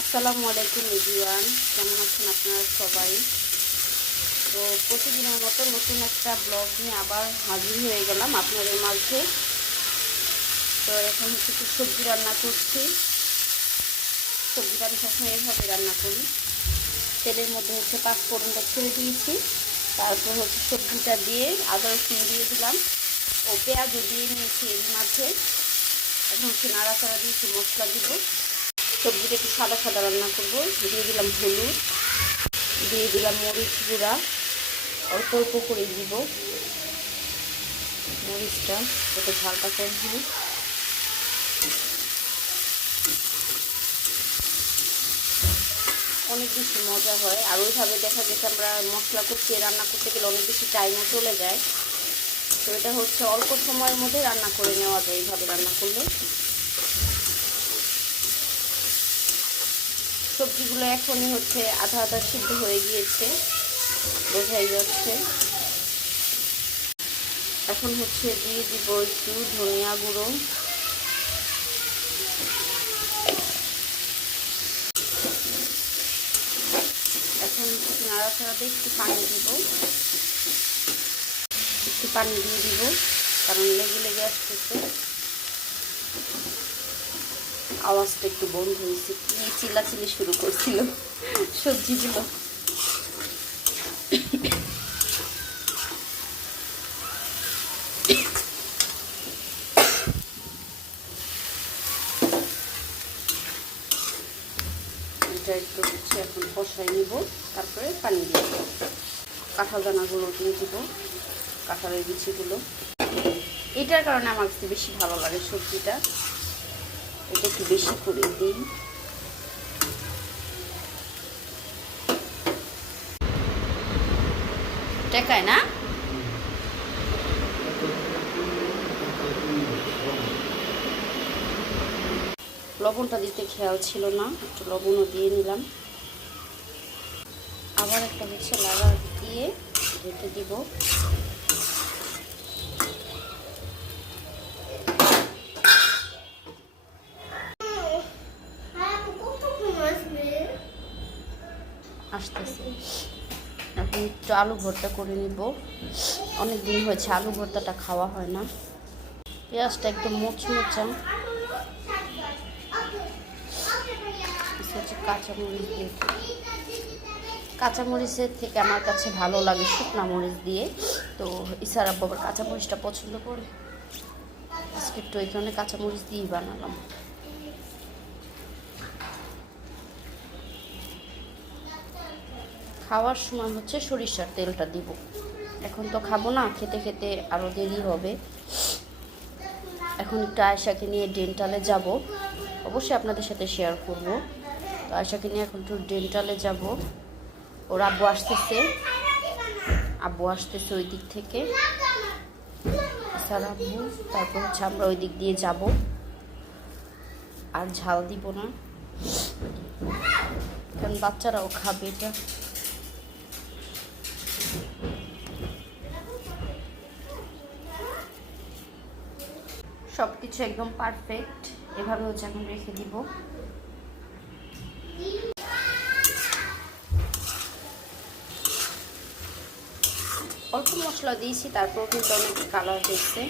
আসসালামু আলাইকুম এভরিওয়ান, কেমন আছেন আপনারা সবাই? তো প্রতিদিনের মতো নতুন একটা ব্লগ নিয়ে আবার হাজির হয়ে গেলাম আপনাদের মাঝে। তো এখন হচ্ছে একটু সবজি রান্না করছি। সবজিটা আমি সবসময় এভাবে রান্না করি। তেলের মধ্যে হচ্ছে পাঁচফোড়নটা ছেড়ে দিয়েছি, তারপর হচ্ছে সবজিটা দিয়ে আদা রসুন দিয়ে দিলাম ও পেঁয়াজও দিয়ে নিয়েছি এর মাঝে। এখন হচ্ছে নাড়াচাড়া দিয়েছি, মশলা দিব। সবজিটা একটু সাদা সাদা রান্না করব। দিয়ে দিলাম হলুদ, দিয়ে দিলাম মরিচ গুঁড়া, অল্প অল্প করে দিব মরিচটা, যাতে ঝালটা কম হয়। অনেক বেশি মজা হয়, আর ওইভাবে দেখা গেছে আমরা মশলা করতে রান্না করতে গেলে অনেক বেশি টাইমও চলে যায়। তো এটা হচ্ছে অল্প সময়ের মধ্যে রান্না করে নেওয়া যায় এইভাবে রান্না করলে। সবজিগুলো এখনই হচ্ছে আধা আধা সিদ্ধ হয়ে গিয়েছে, বোঝাই যাচ্ছে। এখন হচ্ছে দিয়ে দিব একটু ধনিয়া গুঁড়ো, এখন হচ্ছে নাড়াচাড়া দিয়ে একটু পানি দিব, একটু পানি দিয়ে দিব কারণ লেগে লেগে আসতেছে। আওয়াজটা একটু বন্ধ হয়েছে, কি চিল্লাচিল্লি শুরু করছিল সবজিগুলো। এটা একটু হচ্ছে এখন কষাই নিব, তারপরে পানি দিয়ে দেবো। কাঁঠাল দানাগুলো দিয়ে দিব, কাঁঠালের বিচিগুলো। এটার কারণে আমার কাছে বেশি ভালো লাগে সবজিটা, এটা একটু বেশি করে দিই। টেকায় না, লবণটা দিতে খেয়াল ছিল না, একটু লবণও দিয়ে নিলাম। আবার একটা হচ্ছে লাগা দিয়ে রেখে দিব। আসতেছে, এখন একটু আলু ভর্তা করে নিব। অনেক দিন হয়েছে আলু ভর্তাটা খাওয়া হয় না। পেঁয়াজটা একদম মোচমোচা, হচ্ছে কাঁচামরিচ দিয়ে। কাঁচামরিচের থেকে আমার কাছে ভালো লাগে শুকনা মরিচ দিয়ে। তো ইসার আব্বু আবার কাঁচামরিচটা পছন্দ করে, আজকে একটু এই কারণে কাঁচামরিচ দিয়েই বানালাম। খাওয়ার সময় হচ্ছে সরিষার তেলটা দিব। এখন তো খাবো না, খেতে খেতে আরও দেরি হবে। এখন একটু আয়েশাকে নিয়ে ডেন্টালে যাব, অবশ্যই আপনাদের সাথে শেয়ার করব। তো আয়েশাকে নিয়ে এখন একটু ডেন্টালে যাব। ওর আব্বু আসতেছে, আব্বু আসতেছে ওই দিক থেকে, স্যার আব্বু। তারপর হচ্ছে আমরা ওই দিক দিয়ে যাব। আর ঝাল দিব না, কারণ বাচ্চারাও খাবে এটা। সব কিছু একদম পারফেক্ট, এভাবে হচ্ছে এখন রেখে দিব। অল্প মশলা দিয়েছি, তারপর কিন্তু অনেক কালার দিচ্ছে।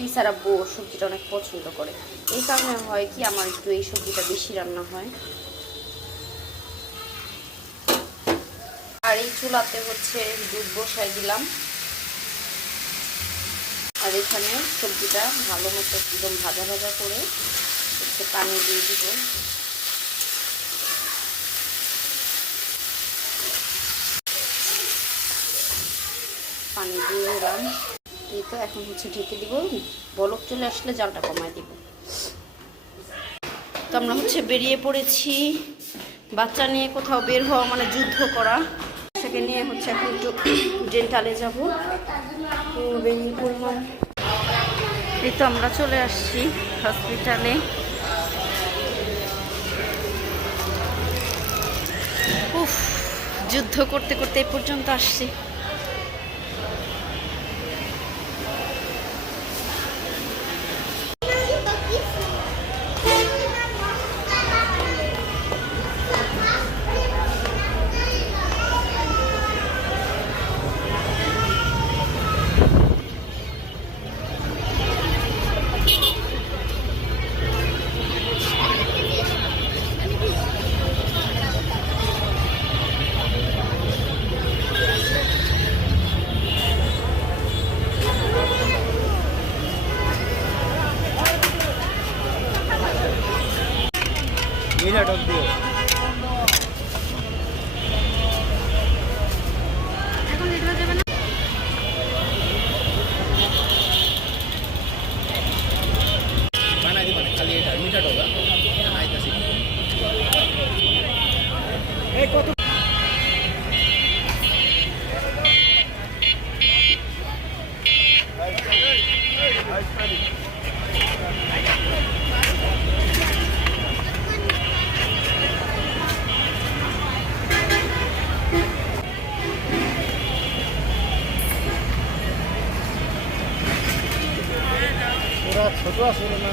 এই সারা বউ সবজিটা অনেক পছন্দ করে, এই কারণে হয় কি আমার একটু এই সবজিটা বেশি রান্না হয়। আর এই চুলাতে হচ্ছে দুধ বসাই দিলাম, আর এখানে সবজিটা ভালো মতো একদম ভাজা ভাজা করে হচ্ছে পানি দিয়ে দিব। পানি দিয়ে দিলাম, এই তো এখন হচ্ছে ঢেকে দিব। বলক চলে আসলে জালটা কমায় দিব। তো আমরা হচ্ছে বেরিয়ে পড়েছি, বাচ্চা নিয়ে কোথাও বের হওয়া মানে যুদ্ধ করা। সেকে নিয়ে হচ্ছে এখন একটু ডেন্টালে যাবো, বেরিয়ে পড়লাম। এই তো আমরা চলে আসছি হসপিটালে। উফ, যুদ্ধ করতে করতে এই পর্যন্ত আসছি। মিঠা টক দিও। এখন এগুলো দেবে না? বানাই দিবা না, খালি এটা মিঠা টক আইতাছি। এই কত ছোট আছে না?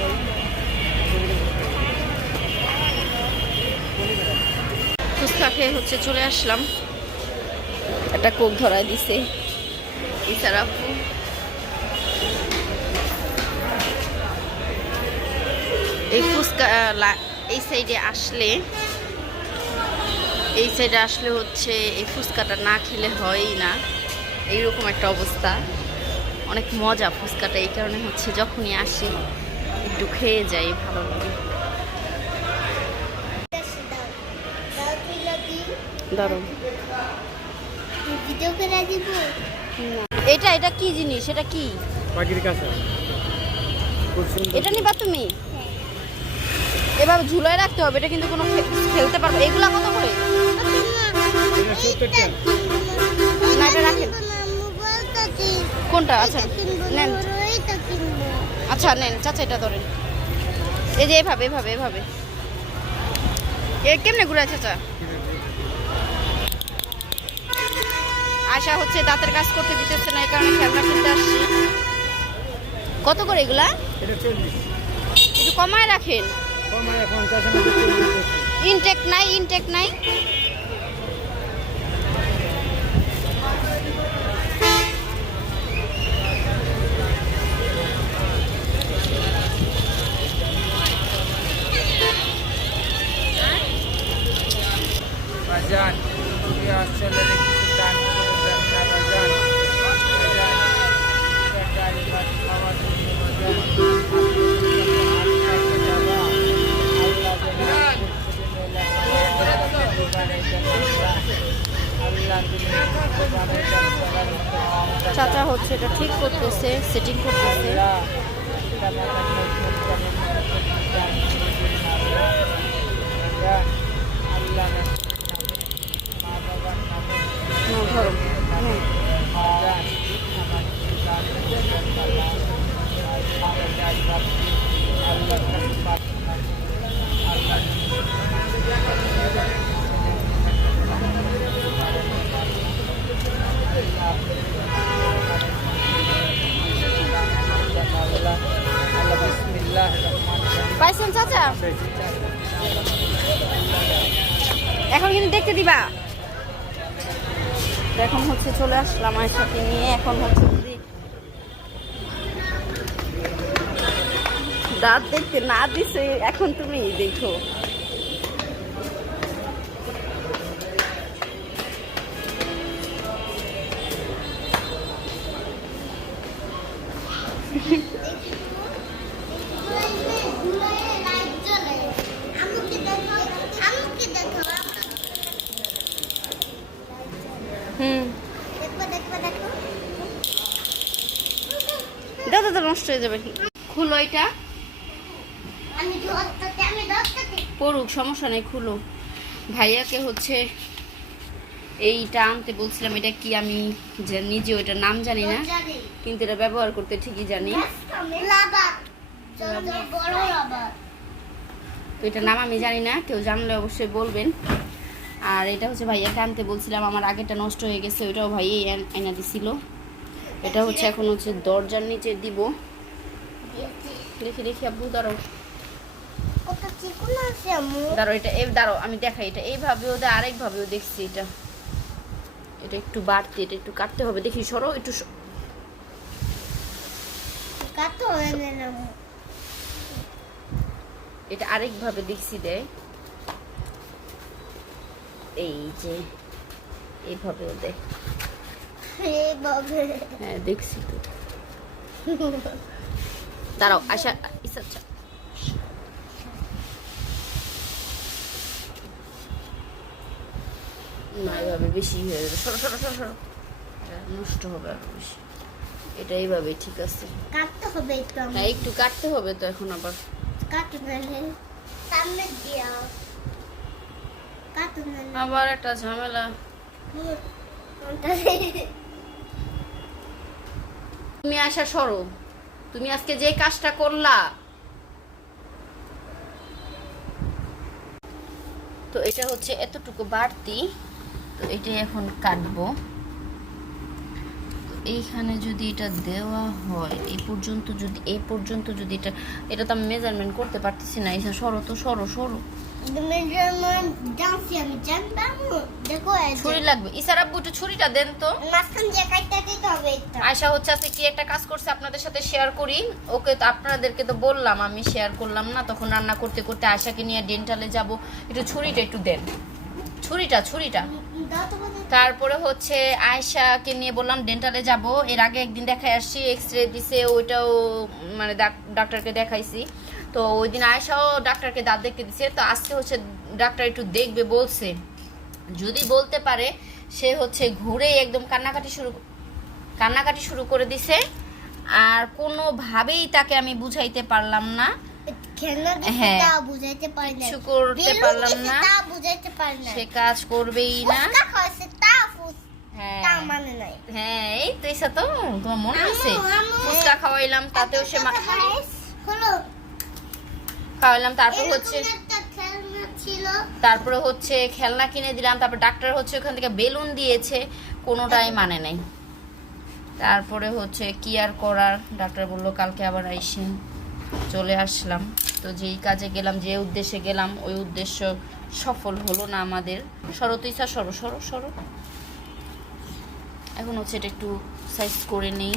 ফুচকা খেয়ে হচ্ছে চলে আসলাম, একটা কোক ধরায় দিছে এছাড়া। এই ফুচকা এই সাইডে আসলে হচ্ছে এই ফুচকাটা না খেলে হয়ই না, এইরকম একটা অবস্থা। অনেক মজা ফুচকাটা, এই কারণে হচ্ছে যখনই আসি একটু খেয়ে যাই, ভালো লাগে। দারুণ। এটা কি জিনিস? এটা কি? পাখির কাছে এটা নিবা তুমি? এভাবে ঝুলায় রাখতে হবে, এটা কিন্তু কোনো খেলতে পারবে। এগুলা কত করে? না এটা রাখেন। কোনটা? আচ্ছা নেন, আচ্ছা নেন চাচা, এটা ধরেন। এই যে এভাবে এভাবে এভাবে এ কেমনে ঘুরে চাচা? আশা হচ্ছে দাঁতের কাজ করতে দিতেছে না, এই কারণে খেলনা কিনতে আসছি। কত করে এগুলা? একটু কমায় রাখেন। ইনটেক নাই, ইনটেক নাই। বাজান তুমি আসলে কিছু দান করে দেন না বাজান। চাচা হচ্ছে এটা ঠিক করতেছে, সেটিং করতেছে। পাইছেন চাচা? এখন কিন্তু দেখতে দিবা। এখন হচ্ছে চলে আসলাম আমার সাথে নিয়ে। এখন হচ্ছে যদি দাঁত দেখতে না দিছে, এখন তুমি দেখো। দাদা তো নষ্ট হয়ে যাবে। খুলো এটা, পড়ুক, সমস্যা নেই, খুলো। ভাইয়াকে হচ্ছে এইটা আনতে বলছিলাম। এটা কি আমি নিজে ওইটার নাম জানি না, কিন্তু এটা ব্যবহার করতে ঠিকই জানি। তো এটার নাম আমি জানি না, কেউ জানলে অবশ্যই বলবেন। আর এটা হচ্ছে ভাইয়াকে আনতে বলছিলাম, আমার আগেটা নষ্ট হয়ে গেছে, ওইটাও ভাইয়াই এনে দিছিল। এটা হচ্ছে এখন হচ্ছে দরজার নিচে দিব। দেখি দেখি আব্বু, দাঁড়াও দাঁড়াও, এটা দাঁড়াও আমি দেখাই। এটা এইভাবেও দেয়, আরেকভাবেও দেখছি। এটা এটা একটু বাড়তি, এটা একটু কাটতে হবে। দেখি সরো একটু, এটা আরেকভাবে দেখছি দেয়। এই যে এইভাবেও দেয়। হ্যাঁ দেখছি তো। দাঁড়াও আশা, আচ্ছা না এভাবে বেশি হয়ে যাবে, সরো সরো সরো সরো, নষ্ট হবে আরো বেশি। এটা এইভাবে ঠিক আছে। কাটতে হবে একটু, হ্যাঁ একটু কাটতে হবে তো এখন আবার। কাটতে নালে সামনে দিয়া কাটতে নালে আবার একটা ঝামেলা। তুমি আসা সরো, তুমি আজকে যে কাজটা করলা, তো এটা হচ্ছে এতটুকু বাড়তি, তো এটা এখন কাটবো। তো এইখানে যদি এটা দেওয়া হয় এই পর্যন্ত যদি এটা তো আমি মেজারমেন্ট করতে পারতেছি না। এসা সরো তো, সরো সরো। মেজারমেন্ট জানছি আমি, জানতাম দেখো ছুরি লাগবে। ইসার আব্বু একটু ছুরিটা দেন তো। মাঝখান দিয়ে কাটতে দিতে হবে এটা। আয়শা হচ্ছে আজকে কি একটা কাজ করছে আপনাদের সাথে শেয়ার করি। ওকে তো আপনাদেরকে তো বললাম, আমি শেয়ার করলাম না। তখন রান্না করতে করতে আয়শাকে নিয়ে ডেন্টালে যাব, একটু ছুরিটা একটু দেন, ছুরিটা দাও তো বলো। তারপরে হচ্ছে আয়শাকে নিয়ে বললাম ডেন্টালে যাব। এর আগে একদিন দেখাই আসছি, এক্সরে দিছে, ওইটাও মানে ডাক্তারকে দেখাইছি। তো ওই দিন আয়শাও ডাক্তারকে দাঁত দেখতে দিছে। তো আজকে হচ্ছে ডাক্তার একটু দেখবে বলছে, যদি বলতে পারে। সে হচ্ছে ঘুরে একদম কান্নাকাটি শুরু করে দিছে। আর কোনোভাবেই তাকে আমি বুঝাইতে পারলাম না, খেলনা দিতে হ্যাঁ, তা বুঝাইতে পারি না, কিছু করতে পারলাম না, তা বুঝাইতে পারি না, সে কাজ করবেই না। ফুচকা খাওয়াছে তা হ্যাঁ তা মানে নাই। হ্যাঁ এই তো এসা তো তোমার মনে আছে, আম্মু, ফুচকা খাওয়াইলাম, তাতেও সে হলো খাওয়াইলাম। তারপর হচ্ছে এরকম একটা খেলনা ছিল, তারপরে হচ্ছে খেলনা কিনে দিলাম। তারপর ডাক্তার হচ্ছে ওখান থেকে বেলুন দিয়েছে, কোনোটাই মানে নাই। তারপরে হচ্ছে কি আর করার, ডাক্তার বললো কালকে আবার আইসেন। চলে আসলাম। তো যেই কাজে গেলাম, যে উদ্দেশ্যে গেলাম, ওই উদ্দেশ্য সফল হলো না আমাদের। সরো তো ইসা, সরো সরো সরো। এখন হচ্ছে এটা একটু সাইজ করে নেই।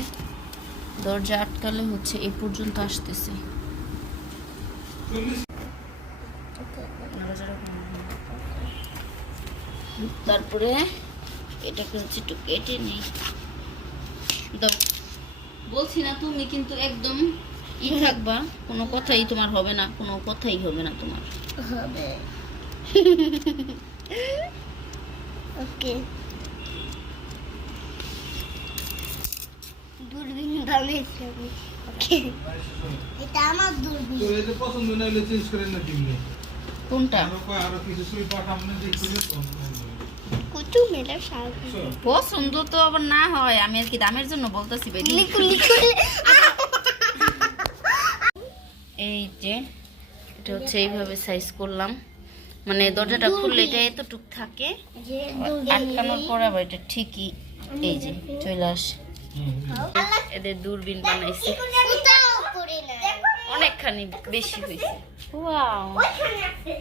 দরজা আটকালে হচ্ছে এই পর্যন্ত আসতেছে। তারপরে এটাকে হচ্ছে একটু কেটে নেই। দাও, বলছি না তুমি কিন্তু একদম থাকবা, কোনো কথাই তোমার হবে না, কোনো কথাই হবে না তোমার। হবে ওকে। দূরবীন বানিয়েছি আমি, এটা আমার দূরবীন। তো এটা পছন্দ না হলে চেঞ্জ করে না দিন। কোনটা আরো কিছু সুই পাঠাম না দেখলে তো কুচু মেলা শাল পছন্দ তো আবার না হয়, আমি আর কি দামের জন্য বলতেছি। লিকু লিকু এই যে এটা হচ্ছে এইভাবে সাইজ করলাম, মানে দরজাটা খুললে এটা এতটুক থাকে, যে আটকানোর পর আবার এটা ঠিকই এই যে চলে আসে। এদের দূরবীন বানাইছে, ফুটাও করে না, অনেকখানি বেশি হয়েছে। ওয়াও, ওইখানে আছে